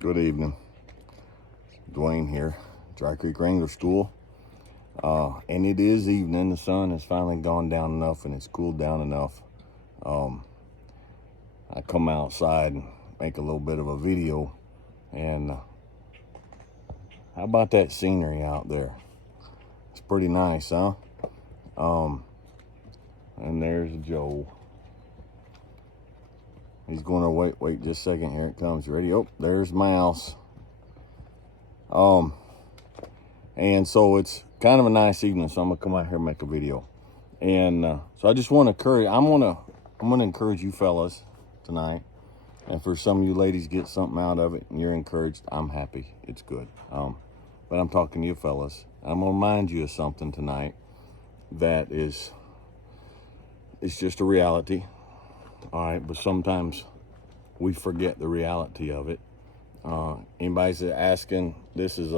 Good evening. Dwayne here, Dry Creek Wrangler School. And it is evening. The sun has finally gone down enough and it's cooled down enough. I come outside and make a little bit of a video. And how about that scenery out there? It's pretty nice, huh? And there's Joe. He's going to wait just a second. Here it comes. You ready? Oh, there's Mouse. And so it's kind of a nice evening, so I'm gonna come out here and make a video. And so I just want to encourage. I'm gonna encourage you fellas tonight. And for some of you ladies get something out of it and you're encouraged, I'm happy. It's good. But I'm talking to you fellas. I'm gonna remind you of something tonight that is, it's just a reality. All right, but sometimes we forget the reality of it. Anybody's asking, this is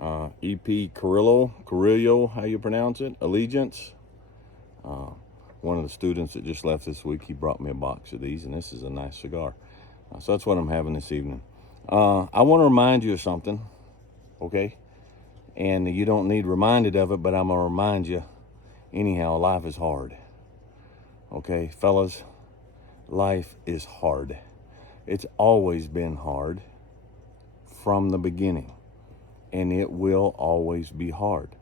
EP Carrillo, how you pronounce it? Allegiance. One of the students that just left this week, he brought me a box of these, and this is a nice cigar. So that's what I'm having this evening. I want to remind you of something, okay? And you don't need reminded of it, but I'm going to remind you anyhow. Life is hard. Okay, fellas, life is hard. It's always been hard from the beginning, and it will always be hard.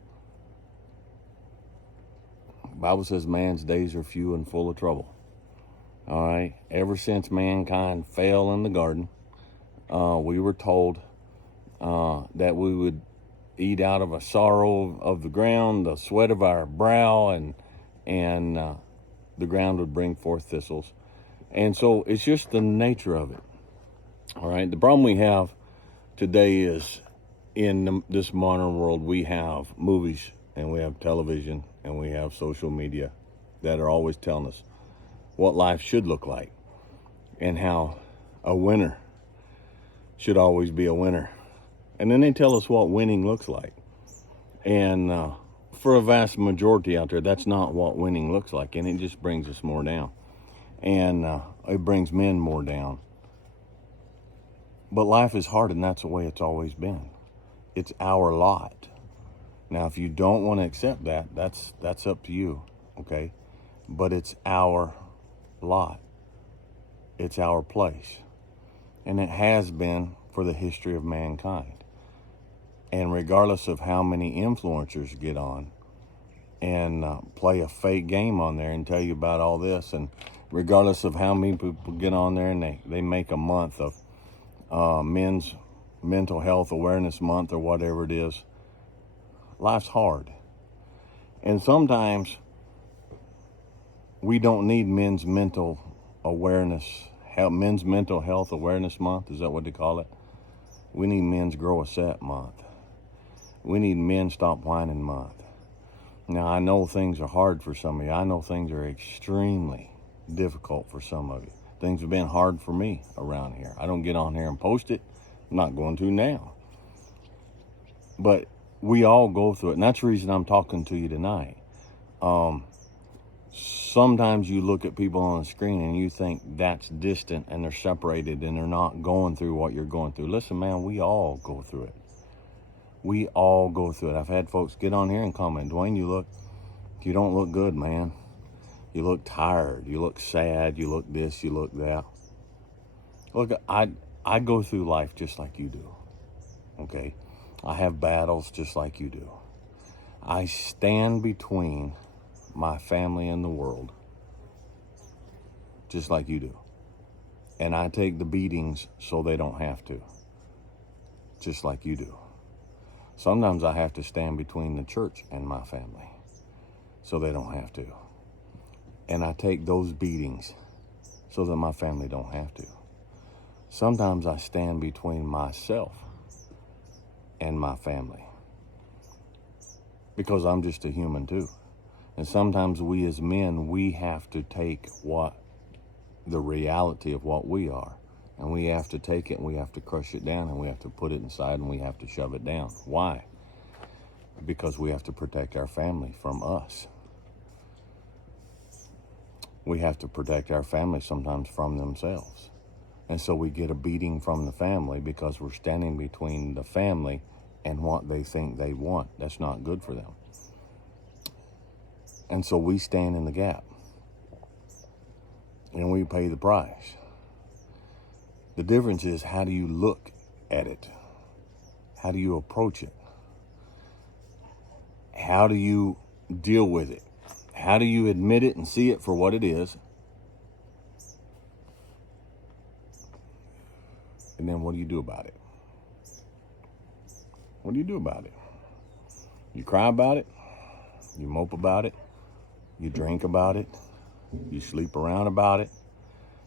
The Bible says man's days are few and full of trouble. All right, ever since mankind fell in the garden, we were told that we would eat out of a sorrow of the ground, the sweat of our brow, and the ground would bring forth thistles. And so it's just the nature of it. All right. The problem we have today is in this modern world, we have movies and we have television and we have social media that are always telling us what life should look like and how a winner should always be a winner. And then they tell us what winning looks like. And for a vast majority out there, that's not what winning looks like. And it just brings us more down. And it brings men more down. But life is hard, and that's the way it's always been. It's our lot. Now, if you don't want to accept that, that's up to you, okay? But it's our lot. It's our place. And it has been for the history of mankind. And regardless of how many influencers get on and play a fake game on there and tell you about all this, and regardless of how many people get on there and they make a month of men's mental health awareness month or whatever it is, life's hard. And sometimes we don't need men's mental health awareness month. Is that what they call it? We need men's grow a set month. We need men stop whining month. Now, I know things are hard for some of you. I know things are extremely difficult for some of you. Things have been hard for me around here. I don't get on here and post it. I'm not going to now. But we all go through it, and that's the reason I'm talking to you tonight. Sometimes you look at people on the screen and you think that's distant and they're separated and they're not going through what you're going through. Listen, man, we all go through it. We all go through it. I've had folks get on here and comment, Dwayne, you don't look good, man. You look tired. You look sad. You look this. You look that. Look, I go through life just like you do. Okay? I have battles just like you do. I stand between my family and the world just like you do. And I take the beatings so they don't have to, just like you do. Sometimes I have to stand between the church and my family so they don't have to. And I take those beatings so that my family don't have to. Sometimes I stand between myself and my family because I'm just a human too. And sometimes we as men, we have to take the reality of what we are, and we have to take it and we have to crush it down and we have to put it inside and we have to shove it down. Why? Because we have to protect our family from us. We have to protect our family sometimes from themselves. And so we get a beating from the family because we're standing between the family and what they think they want. That's not good for them. And so we stand in the gap. And we pay the price. The difference is, how do you look at it? How do you approach it? How do you deal with it? How do you admit it and see it for what it is? And then what do you do about it? What do you do about it? You cry about it. You mope about it. You drink about it. You sleep around about it.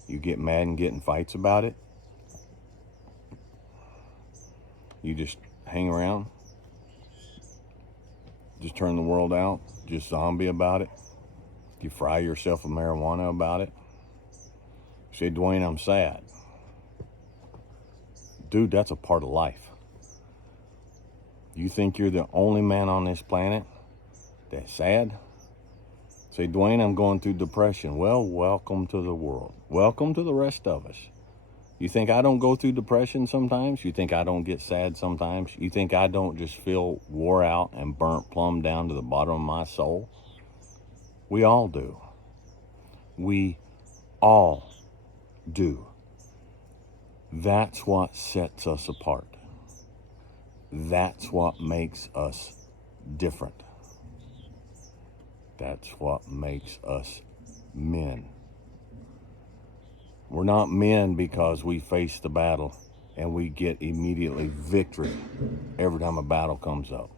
You get mad and get in fights about it. You just hang around. Just turn the world out. Just zombie about it. You fry yourself with marijuana about it. You say, Dwayne, I'm sad. Dude, that's a part of life. You think you're the only man on this planet that's sad? Say, Dwayne, I'm going through depression. Well, welcome to the world. Welcome to the rest of us. You think I don't go through depression sometimes? You think I don't get sad sometimes? You think I don't just feel wore out and burnt plumb down to the bottom of my soul? We all do. We all do. That's what sets us apart. That's what makes us different. That's what makes us men. We're not men because we face the battle and we get immediately victory every time a battle comes up.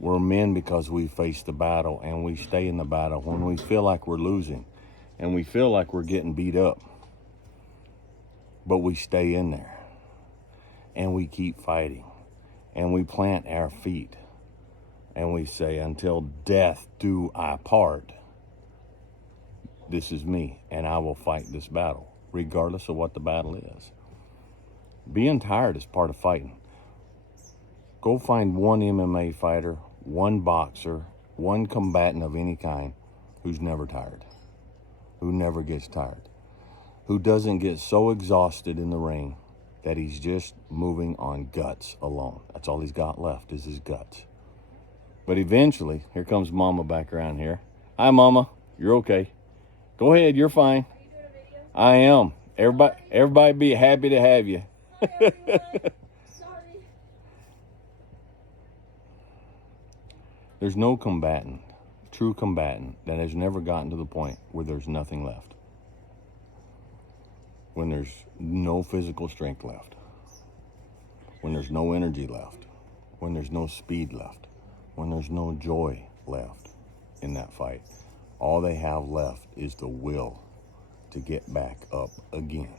We're men because we face the battle and we stay in the battle when we feel like we're losing and we feel like we're getting beat up. But we stay in there and we keep fighting and we plant our feet and we say, until death do I part, this is me and I will fight this battle, regardless of what the battle is. Being tired is part of fighting. Go find one MMA fighter, one boxer, one combatant of any kind who's never tired, who never gets tired, who doesn't get so exhausted in the ring that he's just moving on guts alone. That's all he's got left is his guts. But eventually, here comes Mama back around here. Hi, Mama. You're okay. Go ahead. You're fine. Are you doing a video? I am. Everybody be happy to have you. Hi, everyone. Sorry. There's no combatant, true combatant, that has never gotten to the point where there's nothing left. When there's no physical strength left. When there's no energy left. When there's no speed left. When there's no joy left in that fight. All they have left is the will to get back up again.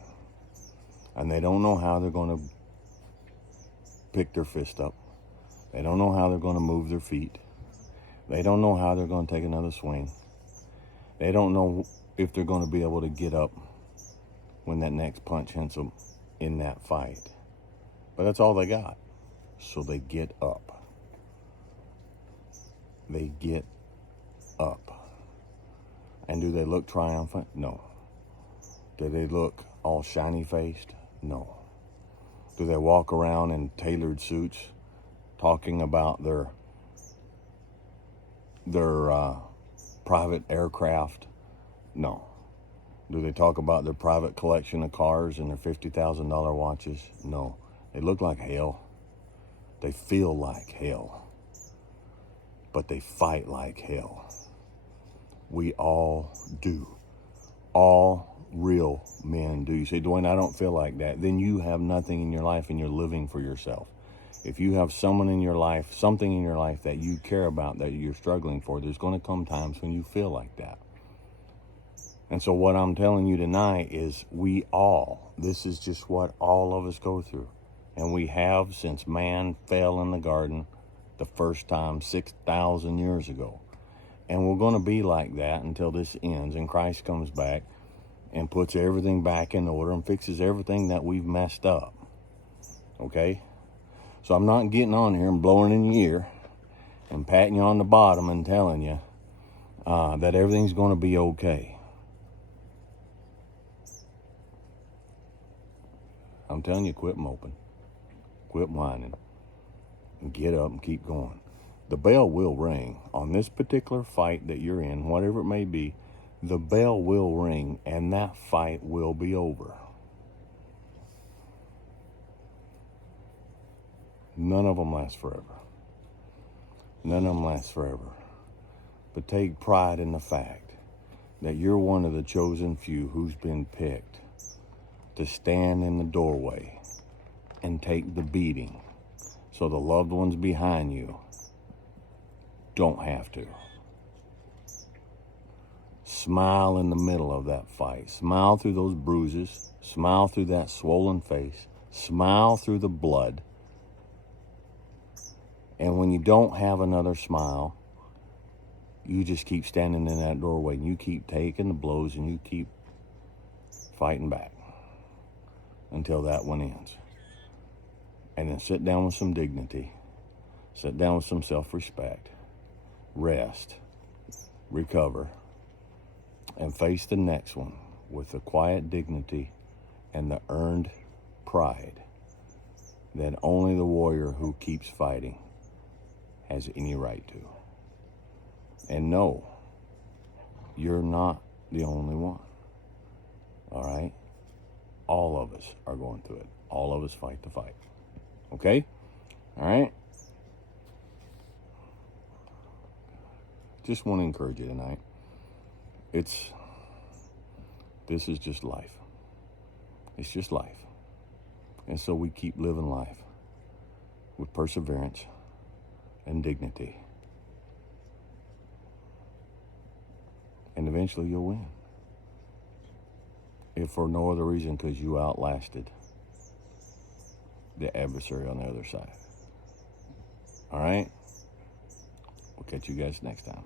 And they don't know how they're going to pick their fist up. They don't know how they're going to move their feet. They don't know how they're going to take another swing. They don't know if they're going to be able to get up when that next punch hits them in that fight. But that's all they got. So they get up. They get up. And do they look triumphant? No. Do they look all shiny-faced? No. Do they walk around in tailored suits talking about their private aircraft? No. Do they talk about their private collection of cars and their $50,000 watches? No. They look like hell. They feel like hell. But they fight like hell. We all do. All real men do. You say, Dwayne, I don't feel like that. Then you have nothing in your life and you're living for yourself. If you have someone in your life, something in your life that you care about, that you're struggling for, there's going to come times when you feel like that. And so what I'm telling you tonight is this is just what all of us go through. And we have since man fell in the garden the first time 6,000 years ago. And we're going to be like that until this ends and Christ comes back and puts everything back in order and fixes everything that we've messed up. Okay? So I'm not getting on here and blowing in your ear and patting you on the bottom and telling you that everything's going to be okay. I'm telling you, quit moping. Quit whining. And get up and keep going. The bell will ring. On this particular fight that you're in, whatever it may be, the bell will ring and that fight will be over. None of them last forever. None of them last forever. But take pride in the fact that you're one of the chosen few who's been picked to stand in the doorway and take the beating so the loved ones behind you don't have to. Smile in the middle of that fight. Smile through those bruises. Smile through that swollen face. Smile through the blood. And when you don't have another smile, you just keep standing in that doorway and you keep taking the blows and you keep fighting back until that one ends. And then sit down with some dignity. Sit down with some self-respect. Rest. Recover. And face the next one with the quiet dignity and the earned pride that only the warrior who keeps fighting has any right to. And no, you're not the only one. All right? All of us are going through it. All of us fight the fight. Okay? All right? Just want to encourage you tonight. This is just life. It's just life. And so we keep living life with perseverance and dignity. And eventually you'll win. If for no other reason because you outlasted the adversary on the other side. All right? We'll catch you guys next time.